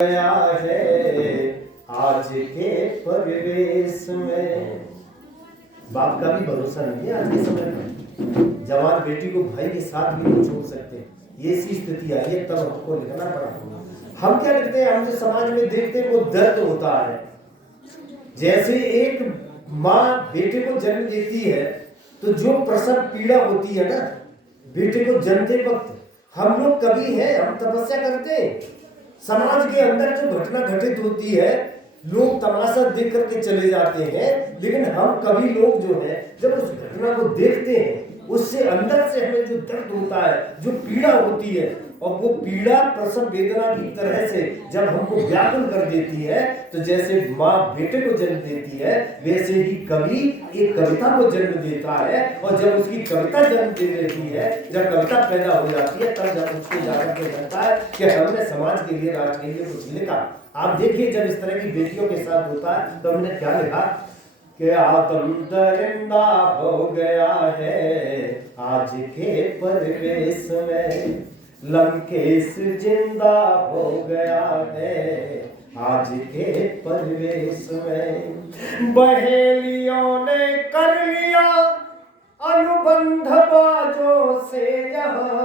गया है आज के परिवेश में। बाप का भी भरोसा नहीं है आज के समय में। जवान बेटी को भाई के साथ भी नहीं छोड़ सकते, ये ऐसी स्थिति आई है, तब हमको लिखना पड़ा। हम क्या लिखते हैं, हम जो समाज में देखते हैं वो दर्द होता है। जैसे एक माँ बेटे को जन्म देती है तो जो प्रसव पीड़ा होती है ना बेटे को जन्मते वक्त, हम लोग कभी है हम तपस्या करते हैं। समाज के अंदर जो घटना घटित होती है लोग तमाशा देख करके चले जाते हैं, लेकिन हम कभी लोग जो है जब उस घटना को देखते हैं उससे अंदर से हमें जो दर्द होता है, जो पीड़ा होती है, और वो पीड़ा प्रसव वेदना की तरह से जब हमको व्याकुल कर देती है, तो जैसे माँ बेटे को जन्म देती है वैसे ही कवि एक कविता को जन्म देता है। और जब उसकी कविता जन्म दे देती है, जब कविता पैदा हो जाती है, तब जब उसको जाकर के लगता है कि हमने समाज के लिए, राष्ट्र के लिए कुछ लिखा। आप देखिए जब इस तरह की बेटियों के साथ होता है तो हमने क्या लिखा कि आदम दरिंदा हो गया है आज के परिवेश में, लंकेश जिंदा हो गया है आज के परिवेश में। बहेलियों ने कर लिया अनुबंध बाजों से यहाँ।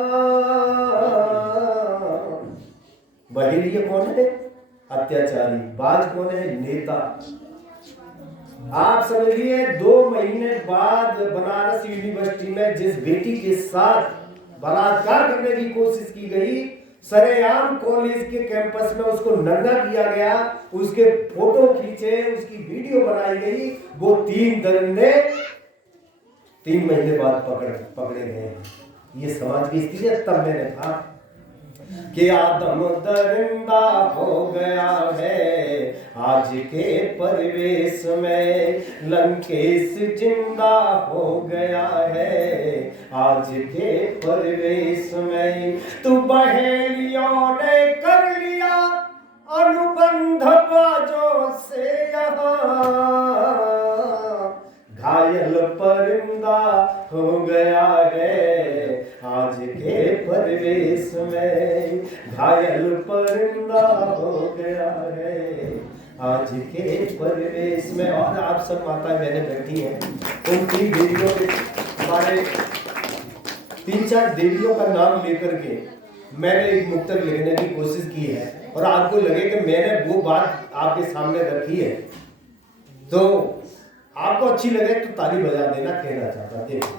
बहेलिया कौन है? अत्याचारी। बाज कौन है? नेता। आप समझिए 2 महीने बाद बनारस यूनिवर्सिटी में जिस बेटी के साथ बलात्कार करने की कोशिश की गई, सरेआम कॉलेज के कैंपस में उसको नंगा किया गया, उसके फोटो खींचे, उसकी वीडियो बनाई गई, वो 3 दरिंदे 3 महीने बाद पकड़े गए। ये समाज की स्थिति है। तब मैंने कहा कि आदम दरिंदा हो गया है आज के परिवेश में, लंकेश जिंदा हो गया है आज के परिवेश में। तू बहेलियों ने कर लिया अनुबंध बाजों से यहाँ, घायल परिंदा हो गया है आज के परिवेश में, घायल परिंदा हो गया है आज के परिवेश में। और आप सब माता बहने बैठी हैं, उन 3 देवियों के हमारे 3-4 देवियों का नाम लेकर के मैंने एक मुक्तक लिखने की कोशिश की है, और आपको लगे कि मैंने वो बात आपके सामने रखी है तो आपको अच्छी लगे तो ताली बजा देना, कहना चाहता। देखो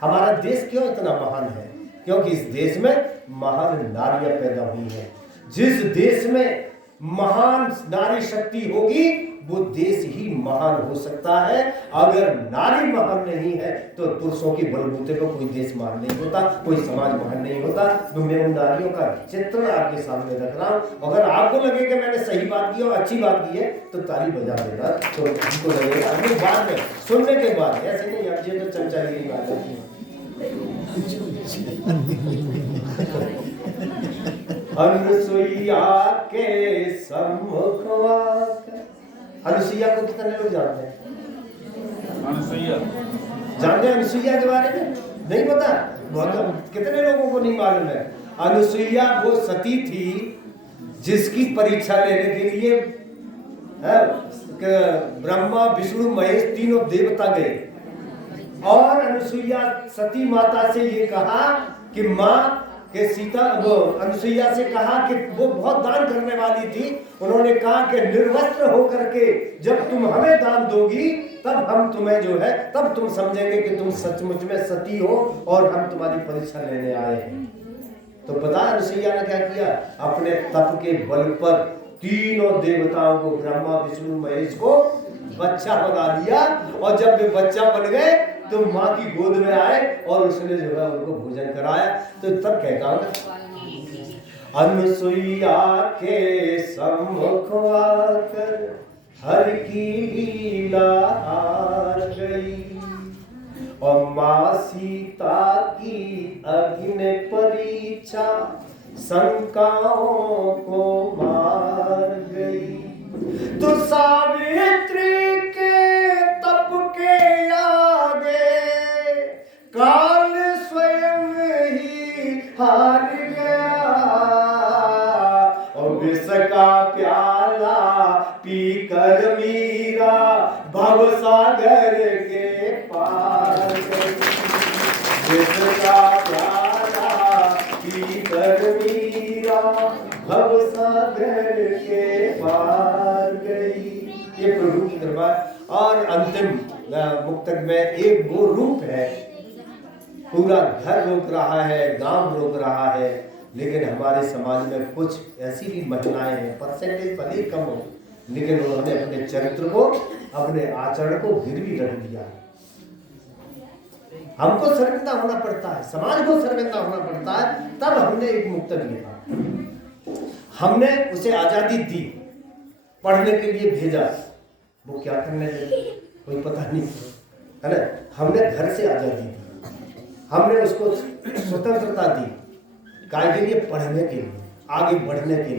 हमारा देश क्यों इतना महान है, क्योंकि इस देश में महान नारियां पैदा हुई हैं। जिस देश में महान नारी शक्ति होगी वो देश ही महान हो सकता है। अगर नारी महान नहीं है तो पुरुषों के बलबूते पर कोई देश महान नहीं होता, कोई समाज महान नहीं होता। तो मैं उन नारियों का चित्रण आपके सामने रख रहा हूं। अगर आपको लगे कि मैंने सही बात की और अच्छी बात की है तो ताली बजा देना, तो हमको लगेगा। अगली बात में सुनने के बाद ऐसे नहीं, अब ये तो चमचागिरी बात है। अनुसुईया के सम्मुख अनुसुईया को कितने लोग जानते हैं? अनुसुईया जानते हैं? अनुसुईया के बारे में नहीं पता? बहुत कितने लोगों को नहीं मालूम है? अनुसुईया वो सती थी जिसकी परीक्षा लेने के लिए ब्रह्मा विष्णु महेश तीनों देवता गए, और अनुसुईया सती माता से ये कहा कि माँ के सीता, वो अनुसुईया से कहा कि वो बहुत दान करने वाली थी। उन्होंने कहा कि निर्वस्त्र होकर के जब तुम हमें दान दोगी तब हम तुम्हें जो है, तब तुम समझेंगे कि तुम सचमुच में सती हो और हम तुम्हारी परीक्षा लेने आए हैं। तो पता अनुसुईया ने क्या किया? अपने तप के बल पर तीनों देवताओं को, ब्रह्मा विष्णु महेश को बच्चा बना दिया, और जब वे बच्चा बन गए तो माँ की गोद में आए और उसने जो है उनको भोजन कराया। तो तब कहता हूं अनुसुईया के सम्मुख आकर हर की लीला हार गई, और माँ सीता की अग्नि परीक्षा शंकाओं को मार गई। तो सावित्री के तप के आगे काल स्वयं ही हार गया, और विष का प्याला पीकर मीरा भव सागर के पार गई। जिसका प्याला पीकर मीरा भव सागर के पार गई। ये प्रभु की कृपा। और अंतिम मुक्तक में एक वो रूप है, पूरा घर रोक रहा है, गांव रोक रहा है, लेकिन हमारे समाज में कुछ ऐसी भी महिलाएं हैं, परसेंटेज भले कम हो, लेकिन उन्होंने अपने चरित्र को, अपने आचरण को गिरवी रख दिया। हमको शर्मिंदा होना पड़ता है, समाज को शर्मिंदा होना पड़ता है। तब हमने एक मुक्तक लिखा, हमने उसे आजादी दी, पढ़ने के लिए भेजा, वो क्या करने लगे कोई पता नहीं, है ना। हमने घर से आजादी दी, हमने उसको स्वतंत्रता दी, काय के लिए? पढ़ने के लिए, आगे बढ़ने के लिए।